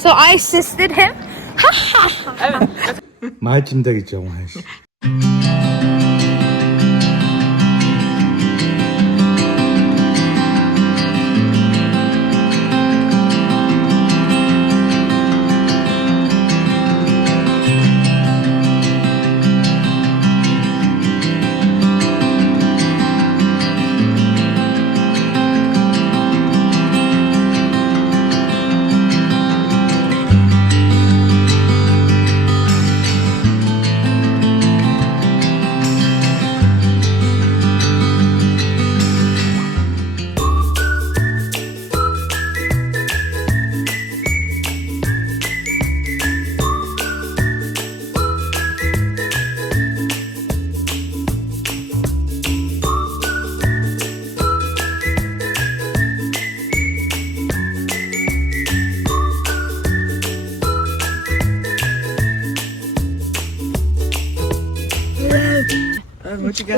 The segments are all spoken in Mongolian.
So I assisted him. Маажинда гэж юм хааш.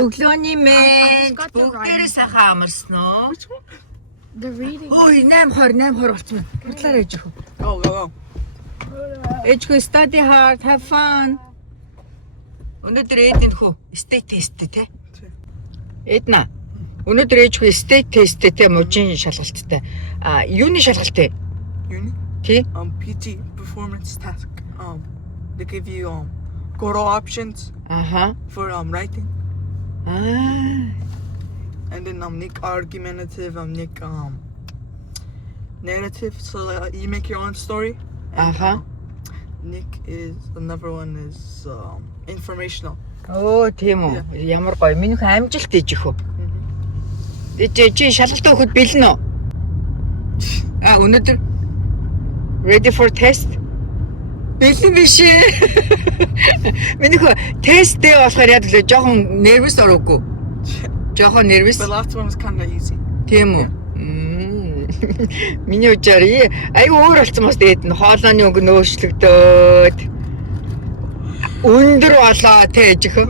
Өглөөний мэнд бүгдээрээ сайхан амарсан уу? The reading. Ой 8:20 болсон. Хурлаараа ээж хөө. Go. Ээж хөө study hard, have fun. Өнөөдөр эдэн хөө state test те. Эднэ. Өнөөдөр ээж хөө state test те мужийн шалгалттай. А юуны шалгалттай? Uni? Тий? PT performance task. They give you Goro options Аха. for writing, and then Nick argumentative, Nick narrative. So you make your own story. And, Nick is another one is informational. Оо тийм үү. Ямар гоё. Минийх амжилт ээж хөө. Чи шалгалтаа өгөхөд бэлэн үү? А өнөөдөр ready for test? Бэлэн биш ээ. Минийх тест дээ болохоор яг л жоохон nervous ороогүй. Жоохон nervous. The last one was kind of easy. Тийм үү? Миний учаар айгүй өөр болсон бас дээд нь хоолойны өнгө нөөцлөгдөөд өндөр болоо тээж хөө.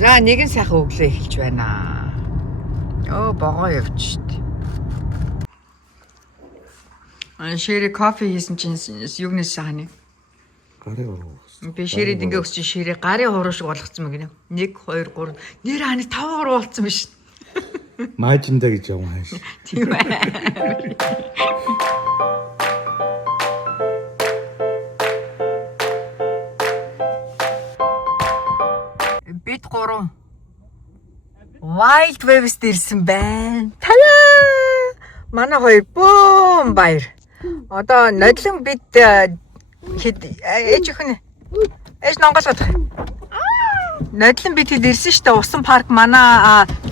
За нэгэн сайхан өглөө эхэлж байна. Оо богоо явж штт. Шире кофе хийсэн чинь югнээс саханы. Гарыг уруу. Би ширэд ингээ өсч ширээ гарын хуруу шиг болгоцсон мэгнэ. 1 2 3 нэр ханы 5 гаруй болцсон биш. Маажинда гэж юм хааш. Тийм ээ. Бид гурав Wild Waves дэрсэн байна. Таяа! Манай хоёр бөөм баяр. Одоо нодлон бид ээж өхнө. Ээж нонголоод. Нодлон бид хэд ирсэн штэ усан парк манахаас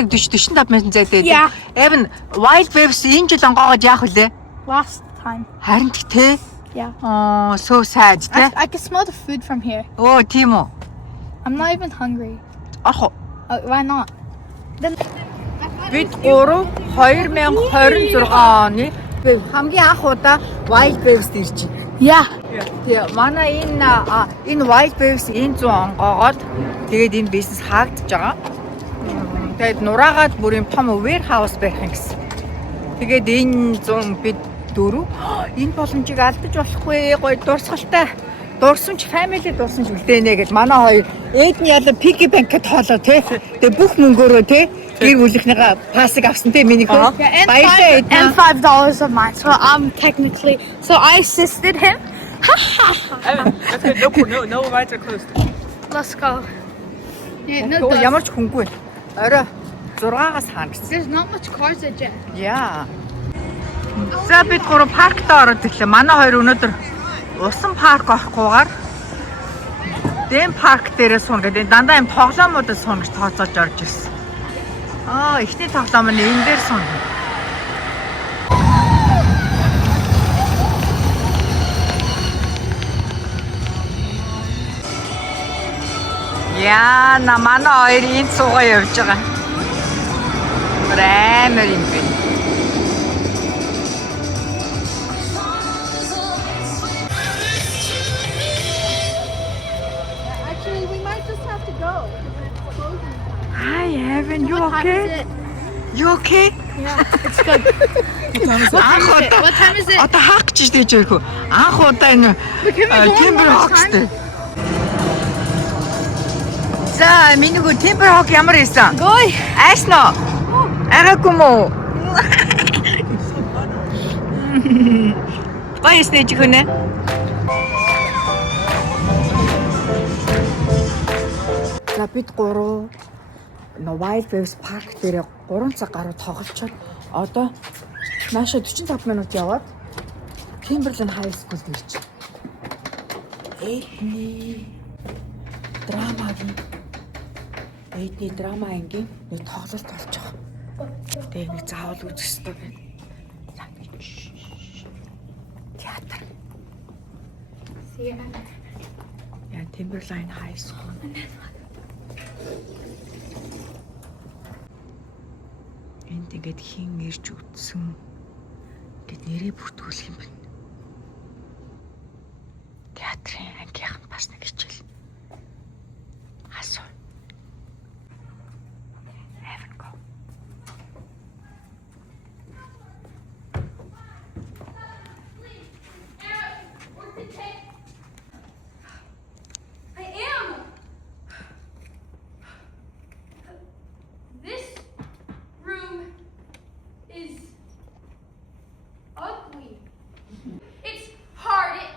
нэг 40-45 минут зайтай. Эвэн Wild Waves энэ жил онгоогод яах вүлээ? Last time. Харин тэ. Yeah. Oh, so sad тэ. I can smell the food from here. Оо тийм үү. I'm not even hungry. Ах. Why not? Then Бид 2026 оны хамгийн анх удаа Wild Waves ирж байна. yeah. Тэгээ манай энэ Wild Waves энэ 100 онгоогоод тэгээд энэ бизнес хаагдж байгаа. Тэгээд нураагаад бүр юм том warehouse байх юм гэсэн. Тэгээд энэ 100 бид дөрөв энэ боломжийг алдаж болохгүй гоё дурсгалтай. Дурсан ч family дурсан ч үлдээнэ гэж манай хоёр эдний ялаа piggy bank-д хоолоо тий. Тэгээ бүх мөнгөөрөө тий гэр бүлийнхнийгаа пасыг авсан тий миний хөө. And $5 of mine. So I'm technically. So I assisted him. Okay, no rides are closed. Let's go. Yeah, no, Ямар ч хүнгүй. Орой 6-аас хаана гэсэн. there's not much cars at Jet. Яа. За бид гурав парктаа ороод ирлээ. Манай хоёр өнөөдөр усан парк орохгүйгээр дэм парк дээрээ суун гэдэг дандаа юм тоглоомуудад суун гэж тооцоож орж ирсэн. Эхний тоглоом нь энэ дээр суун. Яа, манай хоёр энд суугаа явж байгаа. Амар юм бэ. Actually, we might just have to go. Hi, Evan, you What time okay? is it? You okay? Yeah, it's good. Анх удаа. What time is it? Одоо хаах гэж дэж байх уу? Анх удаа энэ Timber Hawks-тэй. За, миний хүү Timber Hawk ямар байсан? Гой. Айсноо. Араагүй мó. Баяс нэж хөнэ. За бид гурав Wild Waves Park дээр 3 цаг гаруй тоглолцоод одоо нааша 45 минут яваад Timberland High School ирж. Эдний драма ангийн нэг тоглолт болж байгаа. Тэгээ нэг заавал үзэх хэрэгтэй байна. Театр. Яа, Timberland High School. Энд ингээд хин ирж үтсэн гэд нэрээ бүртгүүлэх юм байна. Театрын ангийнх нь бас нэг хичээл. Асуу. Heaven go. I am. This room is ugly. It's hard. It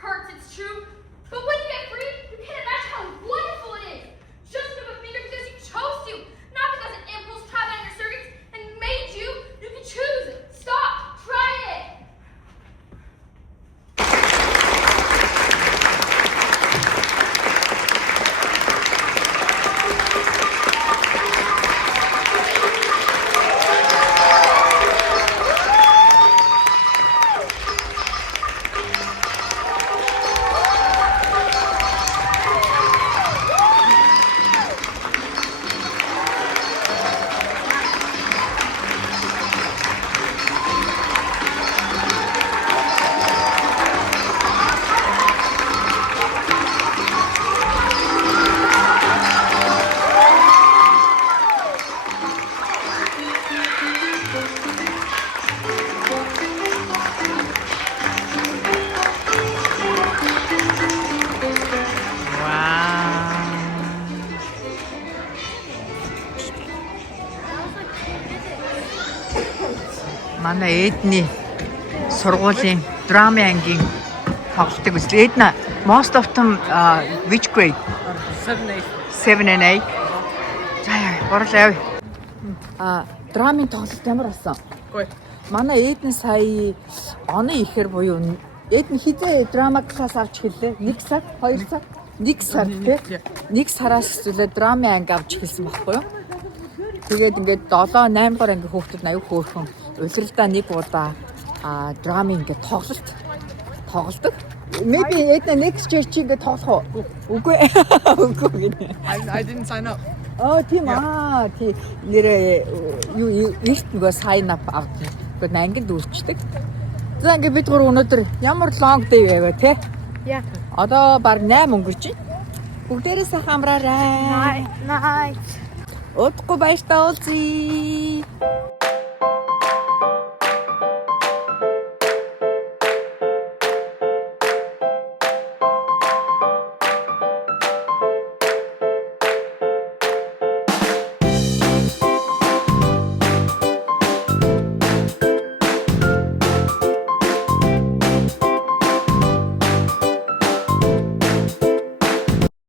hurts. It's true. But when you get free, you can't imagine how wonderful it is. Just snip a finger because you chose to, not because an impulse traveled on your circuits and made you. You can choose. Stop. Try it. Манай Эдний сургуулийн драмын ангийн тоглолтыг үзлээ. Эдна most of them which grade? 7 and 8. За гурлаа яв. Драмын тоглолт ямар болсон? Гой. Манай Эдний сая оны ихэр буюу Эдний хизээ драма класс авч хэллээ. 1 сар, 2 сар, 1 сар тий. 1 сараас зүйлээ драмын анги авч хэлсэн байхгүй юу? Тэгээд ингээд 7 8 дугаар анги хүүхдүүд аюу хөөрхөн улиралдаа нэг удаа драмын ингээд тоглолдог. Maybe Edna next year чи ингээд тоглох уу? Үгүй. Үгүй гэнэ. I didn't sign up. Тийм тий нэрээ юу эрт нөгөө sign up авдаг. Гэхдээ ангид үйлчдэг. За ингээд бид гур өнөөдөр ямар long day байваа те? Yeah. Одоо баг 8 өнгөрч байна. Бүгдээрээ сайхан амраарай. Night. Удахгүй баяртай уулзъя.